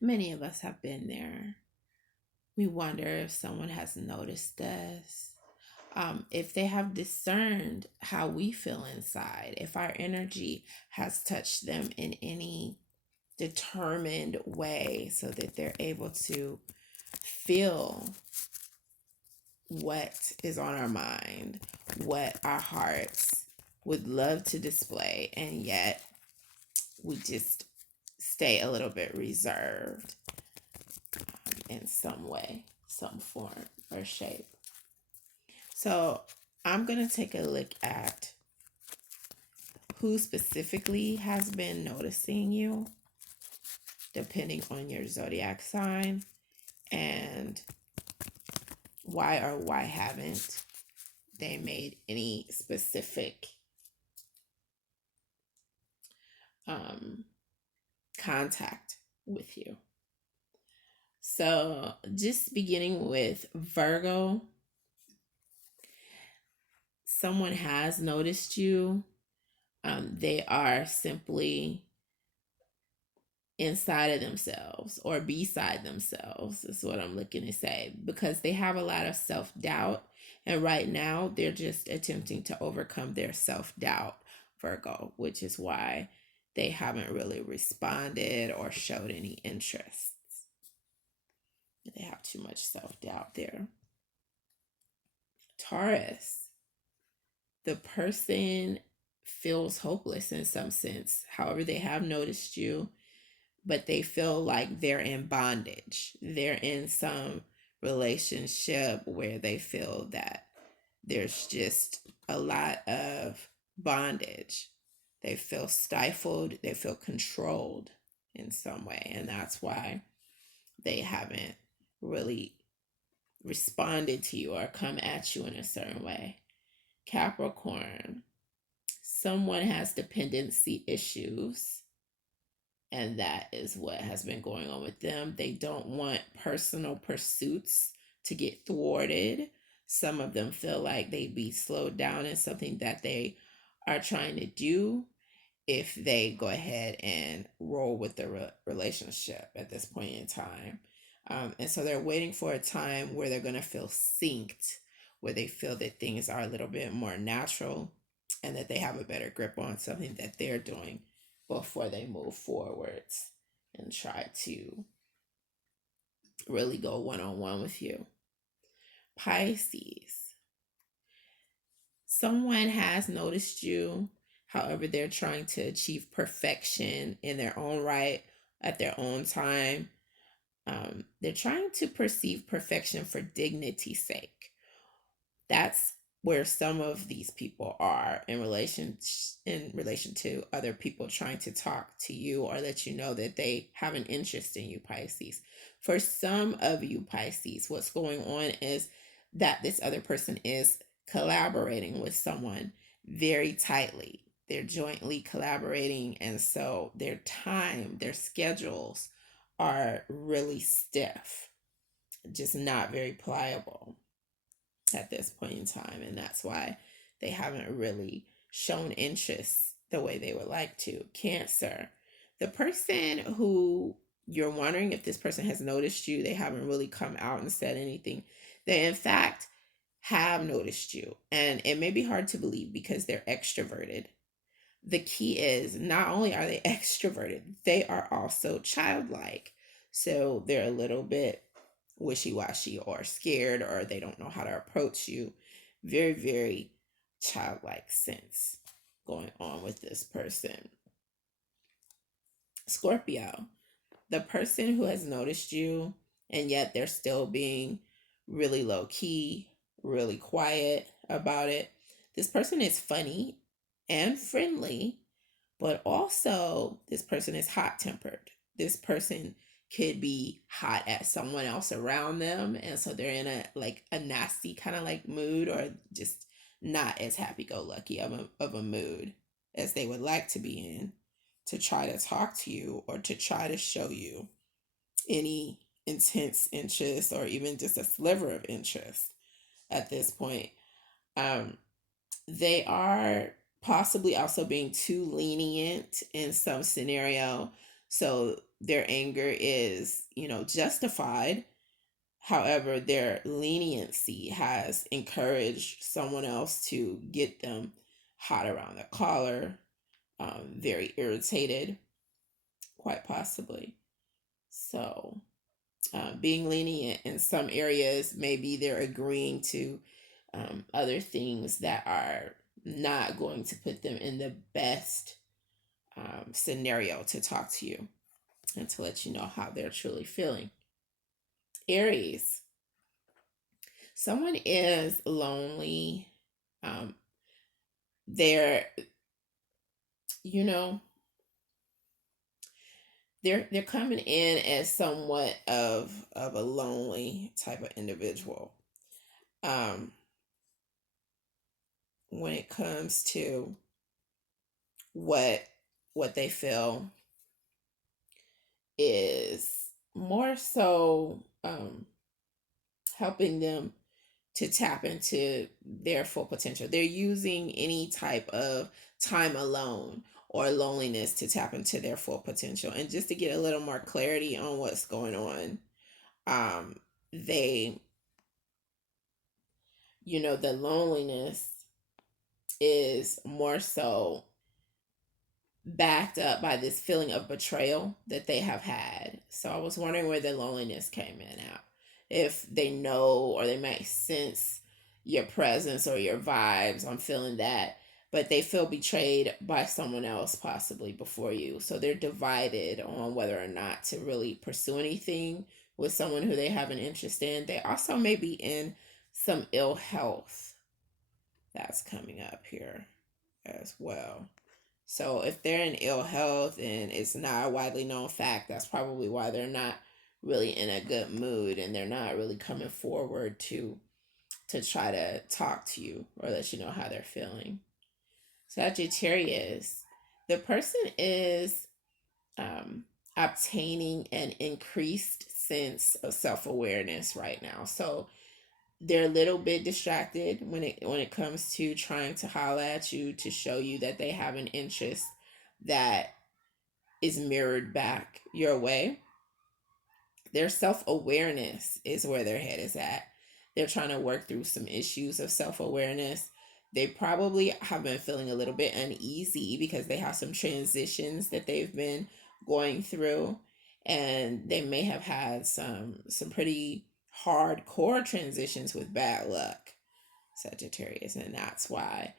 Many of us have been there. We wonder if someone has noticed us, if they have discerned how we feel inside, if our energy has touched them in any determined way so that they're able to feel what is on our mind, what our hearts would love to display, and yet we just stay a little bit reserved in some way, some form or shape. So I'm going to take a look at who specifically has been noticing you, depending on your zodiac sign, and why or why haven't they made any specific contact with you. So just beginning with Virgo, someone has noticed you. They are simply inside of themselves or beside themselves is what I'm looking to say, because they have a lot of self-doubt, and right now they're just attempting to overcome their self-doubt, Virgo, which is why they haven't really responded or showed any interest. They have too much self-doubt there. Taurus, the person feels hopeless in some sense. However, they have noticed you, but they feel like they're in bondage. They're in some relationship where they feel that there's just a lot of bondage. They feel stifled, they feel controlled in some way, and that's why they haven't really responded to you or come at you in a certain way. Capricorn, someone has dependency issues, and that is what has been going on with them. They don't want personal pursuits to get thwarted. Some of them feel like they'd be slowed down in something that they are trying to do if they go ahead and roll with the relationship at this point in time. And so they're waiting for a time where they're going to feel synced, where they feel that things are a little bit more natural and that they have a better grip on something that they're doing before they move forwards and try to really go one-on-one with you. Pisces, someone has noticed you. However, they're trying to achieve perfection in their own right at their own time. They're trying to perceive perfection for dignity's sake. That's where some of these people are in relation to other people trying to talk to you or let you know that they have an interest in you, Pisces. For some of you, Pisces, what's going on is that this other person is collaborating with someone very tightly. They're jointly collaborating, and so their time, their schedules are really stiff, just not very pliable at this point in time, and that's why they haven't really shown interest the way they would like to. Cancer, the person who you're wondering if this person has noticed you, they haven't really come out and said anything. They in fact have noticed you, and it may be hard to believe because they're extroverted. The key is not only are they extroverted, they are also childlike. So they're a little bit wishy-washy or scared, or they don't know how to approach you. Very, very childlike sense going on with this person. Scorpio, the person who has noticed you and yet they're still being really low key, really quiet about it. This person is funny and friendly, but also this person is hot tempered. This person could be hot at someone else around them, and so they're in a nasty kind of like mood, or just not as happy-go-lucky of a mood as they would like to be in, to try to talk to you or to try to show you any intense interest or even just a sliver of interest at this point. They are possibly also being too lenient in some scenario. So their anger is, justified. However, their leniency has encouraged someone else to get them hot around the collar, very irritated, quite possibly. So, being lenient in some areas, maybe they're agreeing to other things that are not going to put them in the best scenario to talk to you and to let you know how they're truly feeling. Aries, someone is lonely. They're, you know, they're coming in as somewhat of a lonely type of individual. Um, when it comes to what what they feel is more so helping them to tap into their full potential. They're using any type of time alone or loneliness to tap into their full potential. And just to get a little more clarity on what's going on, they, the loneliness is more so backed up by this feeling of betrayal that they have had. So I was wondering where the loneliness came in at. If they know or they might sense your presence or your vibes, I'm feeling that, but they feel betrayed by someone else possibly before you. So they're divided on whether or not to really pursue anything with someone who they have an interest in. They also may be in some ill health that's coming up here as well. So if they're in ill health and it's not a widely known fact, that's probably why they're not really in a good mood and they're not really coming forward to try to talk to you or let you know how they're feeling. Sagittarius, the person is obtaining an increased sense of self-awareness right now. So they're a little bit distracted when it comes to trying to holler at you to show you that they have an interest that is mirrored back your way. Their self-awareness is where their head is at. They're trying to work through some issues of self-awareness. They probably have been feeling a little bit uneasy because they have some transitions that they've been going through, and they may have had some pretty hardcore transitions with bad luck, Sagittarius, and that's why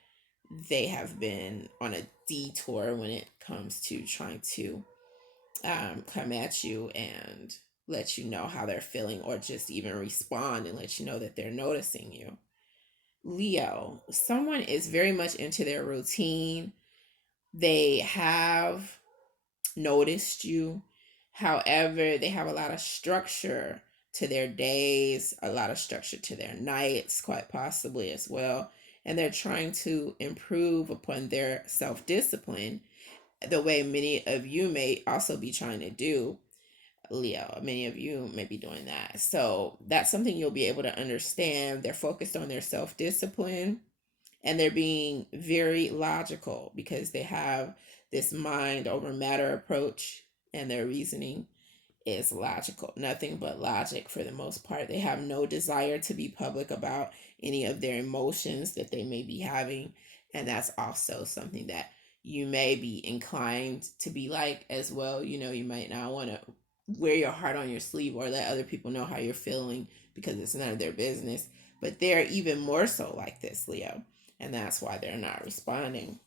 they have been on a detour when it comes to trying to come at you and let you know how they're feeling, or just even respond and let you know that they're noticing you. Leo, someone is very much into their routine. They have noticed you. However, they have a lot of structure to their days, a lot of structure to their nights, quite possibly as well. And they're trying to improve upon their self discipline the way many of you may also be trying to do, Leo. Many of you may be doing that. So that's something you'll be able to understand. They're focused on their self discipline and they're being very logical because they have this mind over matter approach, and their reasoning is logical, nothing but logic for the most part. They have no desire to be public about any of their emotions that they may be having, and that's also something that you may be inclined to be like as well. You might not want to wear your heart on your sleeve or let other people know how you're feeling because it's none of their business, but they're even more so like this, Leo, and that's why they're not responding,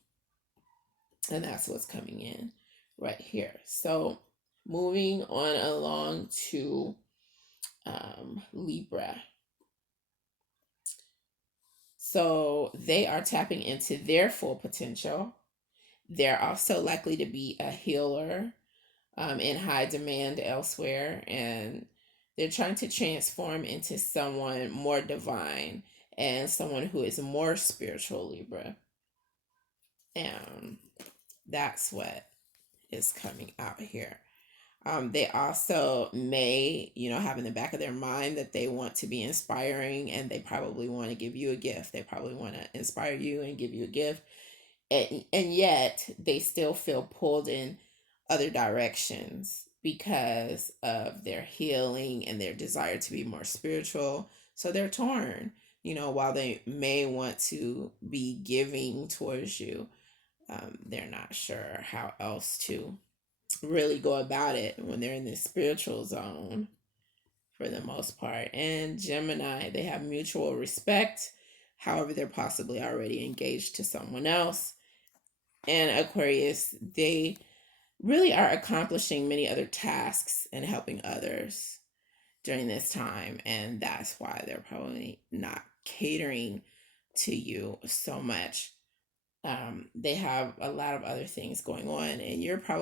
and that's what's coming in right here. So moving on along to Libra. So they are tapping into their full potential. They're also likely to be a healer in high demand elsewhere, and they're trying to transform into someone more divine and someone who is more spiritual, Libra. And that's what is coming out here. They also may, have in the back of their mind that they want to be inspiring, and they probably want to give you a gift. They probably want to inspire you and give you a gift. And yet they still feel pulled in other directions because of their healing and their desire to be more spiritual. So they're torn, while they may want to be giving towards you, they're not sure how else to really go about it when they're in this spiritual zone for the most part. And Gemini, they have mutual respect. However, they're possibly already engaged to someone else. And Aquarius, they really are accomplishing many other tasks and helping others during this time. And that's why they're probably not catering to you so much. They have a lot of other things going on, and you're probably